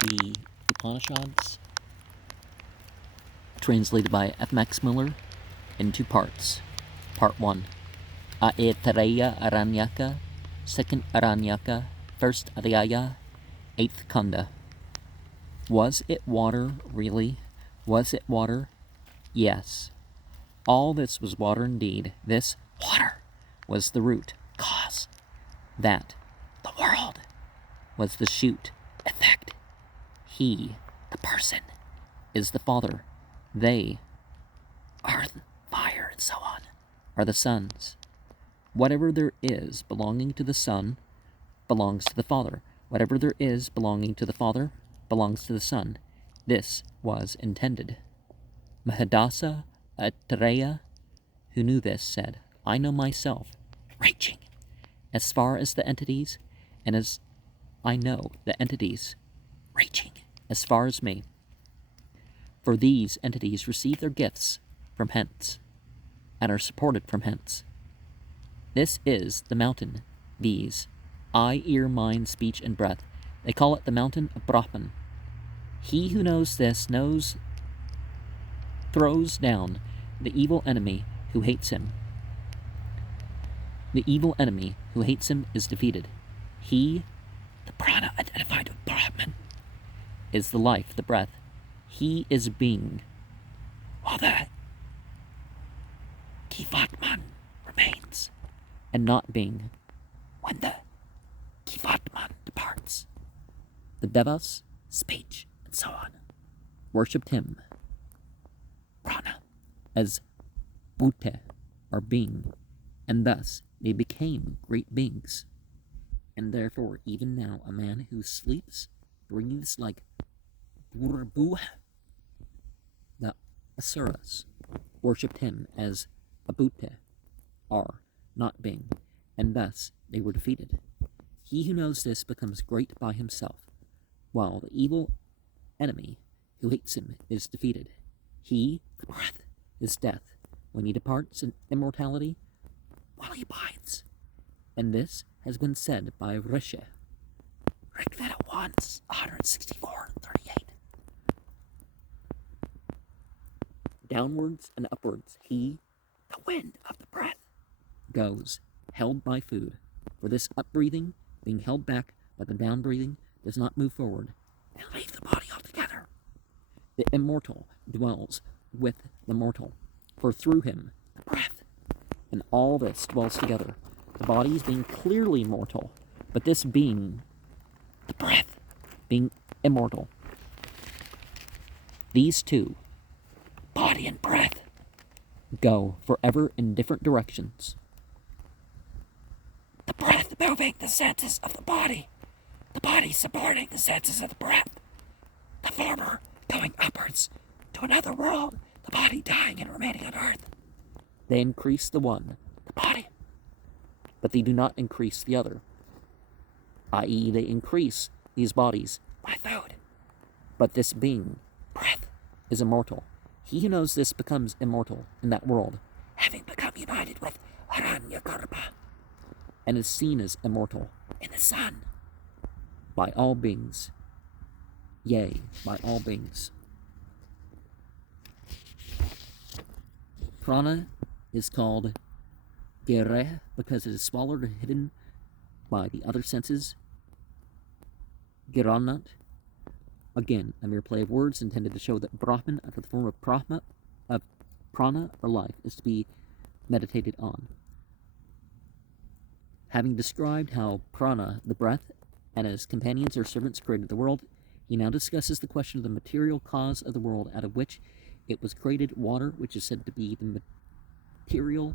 the Upanisads, translated by F. Max Muller, in two parts. Part 1, Aitareya Aranyaka, 2nd Aranyaka, 1st Aitareya, 8th Kanda. Was it water, really? Was it water? Yes. All this was water indeed. This water was the root, cause. That, the world, was the shoot, effect. He, the person, is the Father. They, earth, fire, and so on, are the sons. Whatever there is belonging to the Son belongs to the Father. Whatever there is belonging to the Father belongs to the Son. This was intended. Mahadasa Aitareya, who knew this, said, I know myself, reaching as far as the entities, and as I know the entities, reaching as far as me. For these entities receive their gifts from hence, and are supported from hence. This is the mountain, these, eye, ear, mind, speech, and breath. They call it the mountain of Brahman. He who knows this throws down the evil enemy who hates him. The evil enemy who hates him is defeated. He, the prana identified with Brahman, is the life, the breath. He is being, while the Kivatman remains, and not being, when the Kivatman departs. The devas, speech, and so on, worshipped him, prana, as Bhute, or being, and thus they became great beings. And therefore, even now, a man who sleeps, breathes like Burbu, the Asuras, worshipped him as Abhute, or not being, and thus they were defeated. He who knows this becomes great by himself, while the evil enemy who hates him is defeated. He, the breath, is death, when he departs in immortality, while he abides. And this has been said by Rishe. Rigveda 164:38. Downwards and upwards he, the wind of the breath, goes, held by food. For this upbreathing, being held back by the downbreathing, does not move forward and leave the body altogether. The immortal dwells with the mortal, for through him, the breath, and all this dwells together. The bodies being clearly mortal, but this being, the breath, being immortal. These two, body and breath, go forever in different directions. The breath moving the senses of the body supporting the senses of the breath, the former going upwards to another world, the body dying and remaining on earth. They increase the one, the body, but they do not increase the other, i.e. they increase these bodies by food. But this being, breath, is immortal. He who knows this becomes immortal in that world, having become united with Aranyaka, and is seen as immortal in the sun by all beings. Yea, by all beings. Prana is called Gere because it is swallowed or hidden by the other senses. Giranat, again, a mere play of words intended to show that Brahman, after the form of prana or life, is to be meditated on. Having described how prana, the breath, and his companions or servants created the world, he now discusses the question of the material cause of the world out of which it was created. Water, which is said to be the material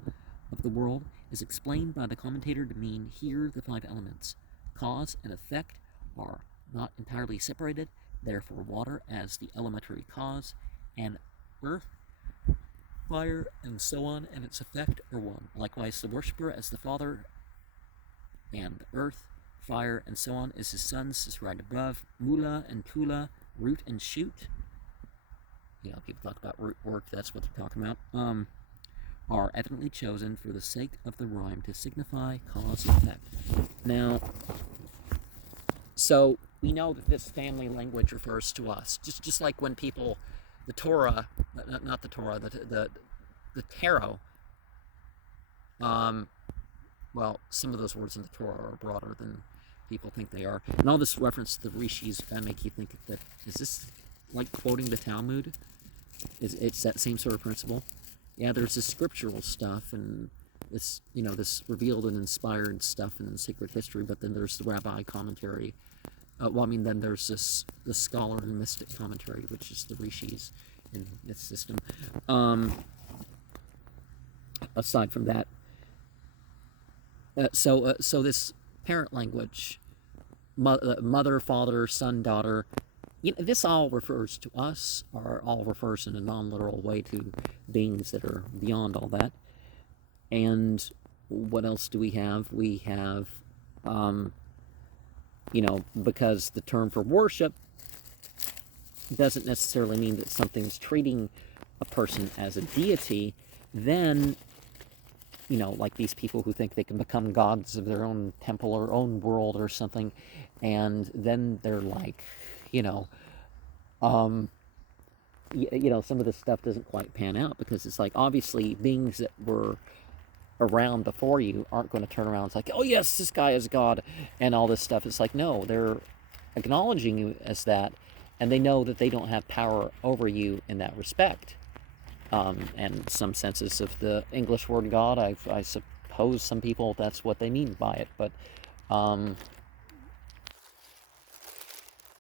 of the world, is explained by the commentator to mean here the five elements. Cause and effect are not entirely separated, therefore water as the elementary cause, and earth, fire, and so on, and its effect are one. Likewise, the worshipper as the Father, and the earth, fire, and so on is his sons, is right above. Muller and Kula, root and shoot. People talk about root work, that's what they're talking about. Are evidently chosen for the sake of the rhyme to signify cause and effect. Now, so we know that this family language refers to us. Just like when people, the Torah, not the Torah, the tarot. Well, some of those words in the Torah are broader than people think they are. And all this reference to the rishis kind of make you think that, is this like quoting the Talmud? It's that same sort of principle? Yeah, there's this scriptural stuff and this, this revealed and inspired stuff in sacred history, but then there's the rabbi commentary. Then there's the scholar and mystic commentary, which is the rishis in this system. Aside from that, so this parent language, mother, father, son, daughter, this all refers to us, or all refers in a non-literal way to beings that are beyond all that. And what else do we have? We have, because the term for worship doesn't necessarily mean that something's treating a person as a deity, then, like these people who think they can become gods of their own temple or own world or something, and then they're like, some of this stuff doesn't quite pan out, because it's like, obviously, beings that were around before you aren't going to turn around and it's like, oh yes, this guy is God, and all this stuff. It's like, no, they're acknowledging you as that, and they know that they don't have power over you in that respect. And some senses of the English word God, I suppose some people, that's what they mean by it, but